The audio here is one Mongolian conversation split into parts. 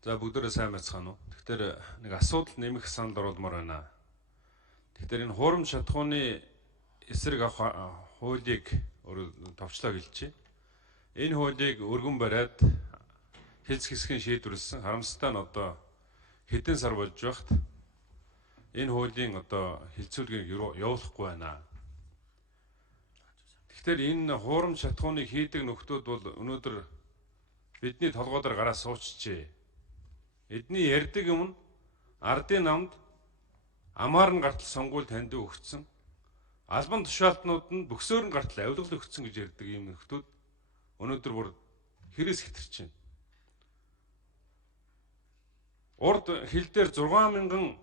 За бүгдээрээ сайн байцгаана уу. Тэгэхээр нэг асуудал нэмэх санал оруулмаар байна. Тэгэхээр энэ хуурамч шатхууны эсрэг авах хуулийг товчлоо гэлжээ. Энэ хуулийг өргөн бариад хэлц хэсгийн шийдвэрлсэн. Харамсалтай нь одоо хэдэн сар болж байхад энэ хуулийн одоо хилцүүлгийг явуулахгүй байна. Тэгэхээр энэ хуурамч шатхууныг хийдэг нөхдүүд бол өнөөдөр бидний толгойдоор гараа суучжээ. Эдний ярьдаг юм нь ардын намд амаар нь гартал сонгуул танд өгсөн. Албан тушаалтнууд нь бөксөөр нь гартал авилгал өгсөн гэж ярьдаг юм нөхдүүд өнөөдөр бүр хэрэгс хэтэрч байна. Урд хил дээр 6,000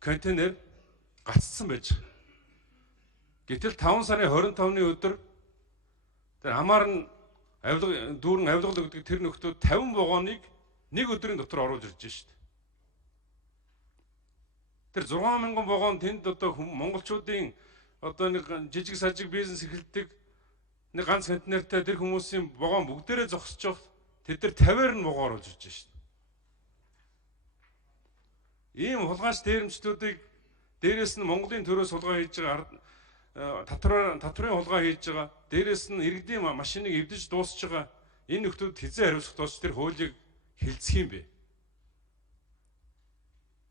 контейнер гацсан байж байгаа. Гэтэл 5 сарын 25-ны өдөр тэр амаар нь дүүрэн авилгал өгдөг тэр нөхдүүд 50 вагоныг нэг өдрийн дотор оруулж ирж шít. Тэр 6,000 вагон тэнд одоо монголчуудын одоо нэг жижиг сажиг бизнес эрхэлдэг нэг ганц контейнертай тэр хүмүүсийн вагон бүгдээрээ зогсож байгаа. Тэд нар 50-аар нь вагон оруулж ирж шít. Ийм хулгайч дээрэмчдүүдийг дээрээс нь Монголын төрөө сулгаа хийж байгаа татварын хулгай хийж байгаа. Дээрээс нь иргэдийн машиныг эвдэж дуусч байгаа. Энэ нөхдүүд хизээ хариуцах тус тэр хуулийг хилцэх юм бэ.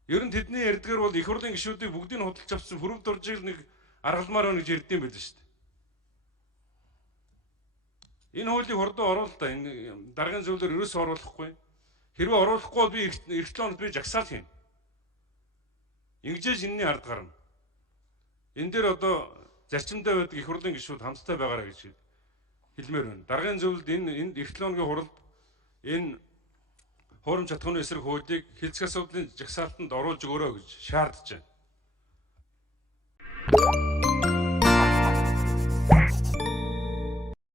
Ер нь тэдний ярьдгаар бол их хурлын гишүүдийг бүгдийг нь худалдаж авсан хүрв дуржиг нэг аргалмаар байна гэж ярьдсан байл шүү дээ. Энэ хуулийг хурдан оруулах та энэ даргын зөвлөөр ерөөсөө оруулахгүй. Хэрвээ оруулахгүй бол би эх 7 хоногт би жагсаал хийнэ. Ингэжээж энэний ард гарна. Энэ дээр одоо зарчимтай байдаг их хурлын гишүүд хамттай байгаарай гэж хэлмээр байна. Даргын зөвлөлд энэ эх 7 хоногийн хуралд энэ хуурамч шатхууны эсрэг хуулийг хэлцэх асуудлын жагсаалтанд оруулж өгөөрэй гэж шаардж байна.